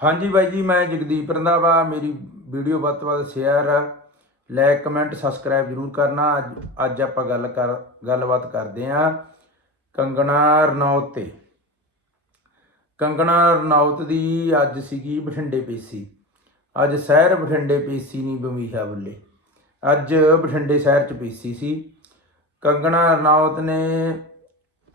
ਹਾਂਜੀ ਬਾਈ ਜੀ, ਮੈਂ ਜਗਦੀਪ ਰੰਧਾਵਾ, ਮੇਰੀ ਵੀਡੀਓ ਵੱਧ ਤੋਂ ਵੱਧ ਸ਼ੇਅਰ ਲਾਈਕ ਕਮੈਂਟ ਸਬਸਕ੍ਰਾਈਬ ਜਰੂਰ ਕਰਨਾ। ਅੱਜ ਅੱਜ ਆਪਾਂ ਗੱਲ ਕਰ, ਗੱਲਬਾਤ ਕਰਦੇ ਆਂ ਕੰਗਣਾ ਰਣੌਤ ਤੇ। ਕੰਗਣਾ ਰਣੌਤ ਦੀ ਅੱਜ ਸੀਗੀ ਬਠਿੰਡੇ ਪੀਸੀ। ਅੱਜ ਸ਼ਹਿਰ ਬਠਿੰਡੇ ਪੀਸੀ ਨਹੀਂ ਬਮੀਹਾ ਬੱਲੇ। ਅੱਜ ਬਠਿੰਡੇ ਸ਼ਹਿਰ ਚ ਪੀਸੀ ਸੀ। ਕੰਗਣਾ ਰਣੌਤ ਨੇ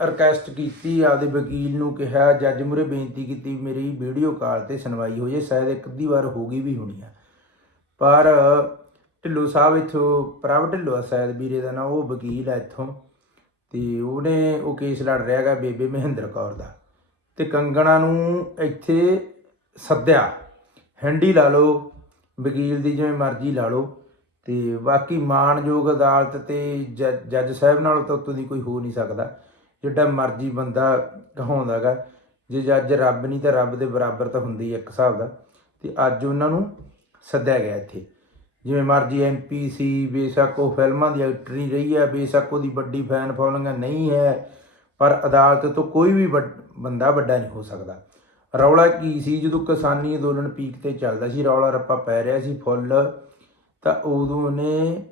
ਰਿਕਵੈਸਟ ਕੀਤੀ, ਆਪਦੇ ਵਕੀਲ ਨੂੰ ਕਿਹਾ, ਜੱਜ ਮੂਰੇ ਬੇਨਤੀ ਕੀਤੀ ਵੀ ਮੇਰੀ ਵੀਡੀਓ ਕਾਲ ਤੇ ਸੁਣਵਾਈ ਹੋ ਜੇ, ਸ਼ਾਇਦ ਇੱਕ ਅੱਧੀ ਵਾਰ ਹੋ ਗਈ ਵੀ ਹੋਣੀ ਆ। ਪਰ ਢਿੱਲੋਂ ਸਾਹਿਬ ਇਥੋਂ, ਪ੍ਰਭ ਢਿੱਲੋਂ ਆ ਸ਼ਾਇਦ ਵੀਰੇ ਦਾ ਨਾਂ, ਉਹ ਵਕੀਲ ਆ ਇੱਥੋਂ, ਤੇ ਉਹਨੇ ਉਹ ਕੇਸ ਲੜ ਰਿਹਾ ਹੈਗਾ ਬੇਬੇ ਮਹਿੰਦਰ ਕੌਰ ਦਾ। ਤੇ ਕੰਗਣਾ ਨੂੰ ਇੱਥੇ ਸੱਦਿਆ। ਹੈਂਡੀ ਲਾ ਲਓ, ਵਕੀਲ ਦੀ ਜਿਵੇਂ ਮਰਜ਼ੀ ਲਾ ਲਓ। ਤੇ ਬਾਕੀ ਮਾਣਯੋਗ ਅਦਾਲਤ ਤੇ ਜ- ਜੱਜ ਸਾਹਿਬ ਨਾਲ ਤਾਂ ਉੱਤੋਂ ਦੀ ਕੋਈ ਹੋ ਨਹੀਂ ਸਕਦਾ। ਜਿਹੜਾ ਮਰਜ਼ੀ ਬੰਦਾ ਕਹਾਉਂਦਾਗਾ, ਜੇ ਜੱਜ ਰੱਬ ਨਹੀਂ ਤਾਂ ਰੱਬ ਦੇ ਬਰਾਬਰ ਤਾਂ ਹੁੰਦੀ ਇੱਕ ਹਿਸਾਬ ਦਾ। ਤੇ ਅੱਜ ਉਹਨਾਂ ਨੂੰ ਸੱਦਿਆ ਗਿਆ ਇੱਥੇ। ਜਿਵੇਂ ਮਰਜ਼ੀ ਐਮਪੀ ਸੀ, ਬੇਸ਼ੱਕ ਉਹ ਫਿਲਮਾਂ ਦੀ ਐਕਟਰ ਹੀ ਰਹੀ ਹੈ, ਬੇਸ਼ੱਕ ਉਹਦੀ ਵੱਡੀ ਫੈਨ ਫੋਲੋਇੰਗ ਨਹੀਂ ਹੈ। ਪਰ ਅਦਾਲਤ ਤੋਂ ਕੋਈ ਵੀ ਵੱਡ- ਬੰਦਾ ਵੱਡਾ ਨਹੀਂ ਹੋ ਸਕਦਾ। ਰੌਲਾ ਕੀ ਸੀ? ਜਦੋਂ ਕਿਸਾਨੀ ਅੰਦੋਲਨ ਪੀਕ ਤੇ ਚੱਲਦਾ ਸੀ, ਰੌਲਾ ਰੱਪਾ ਪੈ ਰਿਹਾ ਸੀ ਫੁੱਲ, ਤਾਂ ਉਦੋਂ ਉਹਨੇ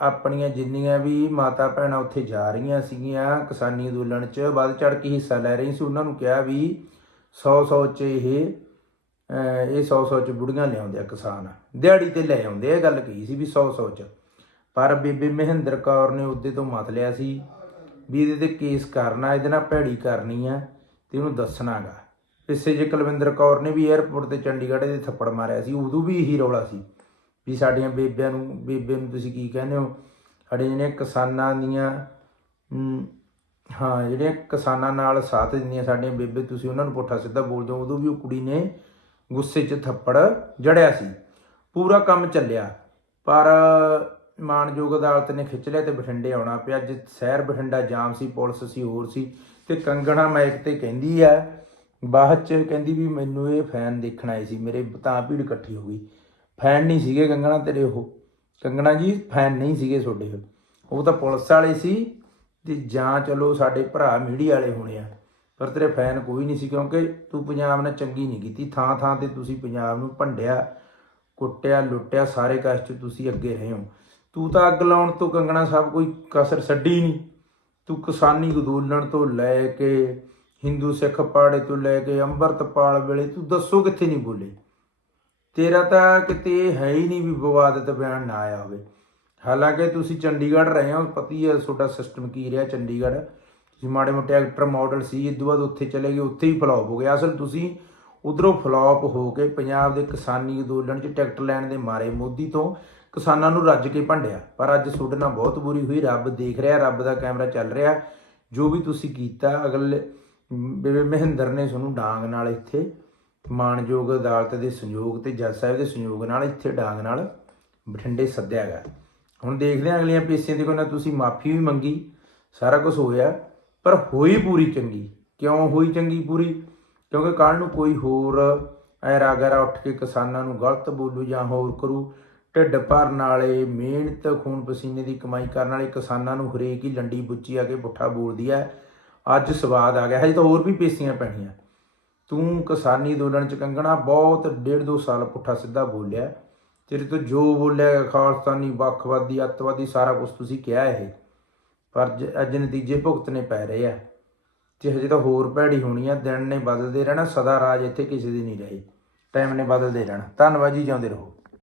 ਆਪਣੀਆਂ ਜਿੰਨੀਆਂ ਵੀ ਮਾਤਾ ਭੈਣਾਂ ਉੱਥੇ ਜਾ ਰਹੀਆਂ ਸੀਗੀਆਂ ਕਿਸਾਨੀ ਅੰਦੋਲਨ 'ਚ, ਵੱਧ ਚੜ ਕੇ ਹਿੱਸਾ ਲੈ ਰਹੀ ਸੀ, ਉਹਨਾਂ ਨੂੰ ਕਿਹਾ ਵੀ 100 100 'ਚ ਇਹ ਇਹ 100 100 'ਚ ਬੁੜੀਆਂ ਲਿਆਉਂਦੇ ਆ ਕਿਸਾਨ। ਦਿਹਾੜੀ ਤੇ ਲੈ ਆਉਂਦੇ ਆ, ਇਹ ਗੱਲ ਕਹੀ ਸੀ ਵੀ 100 100 'ਚ। ਪਰ ਬੀਬੀ ਮਹਿੰਦਰ ਕੌਰ ਨੇ ਉਹਦੇ ਤੋਂ ਮਤ ਲਿਆ ਸੀ ਵੀ ਇਹਦੇ ਤੇ ਕੇਸ ਕਰਨਾ, ਇਹਦੇ ਨਾਲ ਭੈੜੀ ਕਰਨੀ ਆ ਤੇ ਉਹਨੂੰ ਦੱਸਣਾਗਾ ਇਸੇ ਜੇ ਕੁਲਵਿੰਦਰ ਕੌਰ ਨੇ ਵੀ 에ਅਰਪੋਰਟ ਤੇ ਚੰਡੀਗੜ੍ਹ ਦੇ ਥੱਪੜ ਮਾਰਿਆ ਸੀ, ਉਦੋਂ ਵੀ ਇਹੀ ਰੌਲਾ ਸੀ। ਵੀ ਸਾਡੀਆਂ ਬੇਬਿਆਂ ਨੂੰ, ਬੇਬੇ ਨੂੰ ਤੁਸੀਂ ਕੀ ਕਹਿੰਦੇ ਹੋ? ਸਾਡੇ ਜਿਹੜੀਆਂ ਕਿਸਾਨਾਂ ਦੀਆਂ ਹਾਂ, ਜਿਹੜੀਆਂ ਕਿਸਾਨਾਂ ਨਾਲ ਸਾਥ ਦਿੰਦੀਆਂ ਸਾਡੀਆਂ ਬੇਬੇ, ਤੁਸੀਂ ਉਹਨਾਂ ਨੂੰ ਪੁੱਠਾ ਸਿੱਧਾ ਬੋਲਦੇ ਹੋ। ਉਦੋਂ ਵੀ ਉਹ ਕੁੜੀ ਨੇ ਗੁੱਸੇ 'ਚ ਥੱਪੜ ਜੜਿਆ ਸੀ। ਪੂਰਾ ਕੰਮ ਚੱਲਿਆ। ਪਰ ਮਾਨਯੋਗ ਅਦਾਲਤ ਨੇ ਖਿੱਚ ਲਿਆ ਤੇ ਬਠਿੰਡੇ ਆਉਣਾ ਪਿਆ। ਅੱਜ ਸ਼ਹਿਰ ਬਠਿੰਡਾ ਜਾਮ ਸੀ, ਪੁਲਿਸ ਸੀ, ਹੋਰ ਸੀ। ਤੇ ਕੰਗਣਾ ਮਾਈਕ ਤੇ ਕਹਿੰਦੀ ਆ, ਬਾਅਦ ਚ ਕਹਿੰਦੀ ਵੀ ਮੈਨੂੰ ਇਹ ਫੈਨ ਦੇਖਣ ਆਏ ਸੀ। ਮੇਰੇ ਤਾਂ ਭੀੜ ਇਕੱਠੀ ਹੋ ਗਈ। ਫੈਨ ਨਹੀਂ ਸੀਗੇ ਕੰਗਣਾ ਤੇਰੇ ਉਹ। ਕੰਗਣਾ ਜੀ ਫੈਨ ਨਹੀਂ ਸੀਗੇ ਤੁਹਾਡੇ ਉਹ। ਤਾਂ ਪੁਲਿਸ ਵਾਲੇ ਸੀ ਤੇ ਜਾਂ ਚਲੋ ਸਾਡੇ ਭਰਾ ਮੀਡੀਆ ਵਾਲੇ ਹੋਣੇ ਆ। ਪਰ ਤੇਰੇ ਫੈਨ ਕੋਈ ਨਹੀਂ ਸੀ ਕਿਉਂਕਿ ਤੂੰ ਪੰਜਾਬ ਨਾਲ ਚੰਗੀ ਨਹੀਂ ਕੀਤੀ। ਥਾਂ ਥਾਂ ਤੇ ਤੁਸੀਂ ਪੰਜਾਬ ਨੂੰ ਭੰਡਿਆ, ਕੁੱਟਿਆ, ਲੁੱਟਿਆ, ਸਾਰੇ ਕਸ਼ਟ 'ਚ ਤੁਸੀਂ ਅੱਗੇ ਰਹੇ ਹੋ। ਤੂੰ ਤਾਂ ਅੱਗ ਲਾਉਣ ਤੋਂ ਕੰਗਣਾ ਸਾਹਿਬ ਕੋਈ ਕਸਰ ਛੱਡੀ ਨਹੀਂ। ਤੂੰ ਕਿਸਾਨੀ ਅੰਦੋਲਨ ਤੋਂ ਲੈ ਕੇ, ਹਿੰਦੂ ਸਿੱਖ ਪਾੜੇ ਤੋਂ ਲੈ ਕੇ, ਅੰਮ੍ਰਿਤਪਾਲ ਵੇਲੇ ਤੂੰ ਦੱਸੋ ਕਿੱਥੇ ਨਹੀਂ ਬੋਲੇ। ਤੇਰਾ ਤਾਂ ਕਿਤੇ ਹੈ ਹੀ ਨਹੀਂ ਵੀ ਵਿਵਾਦਤ ਬਿਆਨ ਨਾ ਆਇਆ ਹੋਵੇ ਹਾਲਾਂਕਿ ਤੁਸੀਂ ਚੰਡੀਗੜ੍ਹ ਰਹੇ ਹੋ, ਪਤੀ ਹੈ ਤੁਹਾਡਾ ਸਿਸਟਮ ਕੀ ਰਿਹਾ ਚੰਡੀਗੜ੍ਹ। ਤੁਸੀਂ ਮਾੜੇ ਮੋਟੇ ਐਕਟਰ ਮਾਡਲ ਸੀ ਇਸ ਤੋਂ ਬਾਅਦ ਉੱਥੇ ਚਲੇ ਗਏ, ਉੱਥੇ ਹੀ ਫਲॉप ਹੋ ਗਿਆ ਅਸਲ ਤੁਸੀਂ ਉਧਰੋਂ ਫਲॉप ਹੋ ਕੇ ਪੰਜਾਬ ਦੇ ਕਿਸਾਨੀ ਅੰਦੋਲਨ 'ਚ ਟਿਕਟ ਲੈਣ ਦੇ ਮਾਰੇ ਮੋਦੀ ਤੋਂ ਕਿਸਾਨਾਂ ਨੂੰ ਰੱਜ ਕੇ ਭੰਡਿਆ। ਪਰ ਅੱਜ ਤੁਹਾਡੇ ਨਾਲ ਬਹੁਤ ਬੁਰੀ ਹੋਈ, ਰੱਬ ਦੇਖ ਰਿਹਾ, ਰੱਬ ਦਾ ਕੈਮਰਾ ਚੱਲ ਰਿਹਾ। ਜੋ ਵੀ ਤੁਸੀਂ ਕੀਤਾ, ਅਗਲੇ, ਬੇਬੇ ਮਹਿੰਦਰ ਨੇ ਤੁਹਾਨੂੰ ਡਾਂਗ ਨਾਲ ਇੱਥੇ ਮਾਨਯੋਗ ਅਦਾਲਤ ਦੇ ਸੰਯੋਗ ਤੇ ਜੱਜ ਸਾਹਿਬ ਦੇ ਸੰਯੋਗ ਨਾਲ ਇੱਥੇ ਡਾਂਗ ਨਾਲ ਬਠਿੰਡੇ ਸੱਦਿਆ ਗਿਆ। ਹੁਣ ਦੇਖਦੇ ਹਾਂ ਅਗਲੀਆਂ ਪੇਸ਼ੀਆਂ ਦੀ ਕੋਈ ਨਾ ਤੁਸੀਂ ਮਾਫੀ ਵੀ ਮੰਗੀ, ਸਾਰਾ ਕੁਝ ਹੋਇਆ, ਪਰ ਹੋਈ ਪੂਰੀ ਚੰਗੀ। ਕਿਉਂ ਹੋਈ ਚੰਗੀ ਪੂਰੀ? ਕਿਉਂਕਿ ਕੱਲ ਨੂੰ ਕੋਈ ਹੋਰ ਐ ਰਾਗਰਾ ਉੱਠ ਕੇ ਕਿਸਾਨਾਂ ਨੂੰ ਗਲਤ ਬੋਲੂ ਜਾਂ ਹੋਰ ਕਰੂ, ਢਿੱਡ ਭਰਨ ਵਾਲੇ, ਮਿਹਨਤ, ਖੂਨ ਪਸੀਨੇ ਦੀ ਕਮਾਈ ਕਰਨ ਵਾਲੇ ਕਿਸਾਨਾਂ ਨੂੰ ਹਰੇਕ ਹੀ ਲੰਡੀ ਬੁੱਚੀ ਆ ਕੇ ਪੁੱਠਾ ਬੋਲਦੀ ਹੈ ਅੱਜ ਸਵਾਦ ਆ ਗਿਆ। ਹਜੇ ਤਾਂ ਹੋਰ ਵੀ ਪੇਸ਼ੀਆਂ ਪੈਣੀਆਂ। ਤੂੰ ਕਿਸਾਨੀ ਅੰਦੋਲਨ ਚ ਕੰਗਣਾ, ਬਹੁਤ ਡੇਢ ਦੋ ਸਾਲ ਪੁੱਠਾ ਸਿੱਧਾ ਬੋਲਿਆ। ਤੇਰੇ ਤੋਂ ਜੋ ਬੋਲਿਆ ਗਿਆ ਖਾਲਸਤਾਨੀ ਵੱਖਵਾਦੀ, ਅੱਤਵਾਦੀ, ਸਾਰਾ ਕੁਝ ਤੁਸੀਂ ਕਿਹਾ ਇਹ। ਪਰ ਜ- ਅੱਜ ਨਤੀਜੇ ਭੁਗਤਣੇ ਪੈ ਰਹੇ ਆ। ਤੇ ਹਜੇ ਤਾਂ ਹੋਰ ਭੈੜੀ ਹੋਣੀ ਆ। ਦਿਨ ਨੇ ਬਦਲਦੇ ਰਹਿਣਾ, ਸਦਾ ਰਾਜ ਇੱਥੇ ਕਿਸੇ ਦੀ ਨਹੀਂ ਰਹੀ। ਟਾਈਮ ਨੇ ਬਦਲਦੇ ਰਹਿਣਾ। ਧੰਨਵਾਦ ਜੀ, ਜਿਉਂਦੇ ਰਹੋ।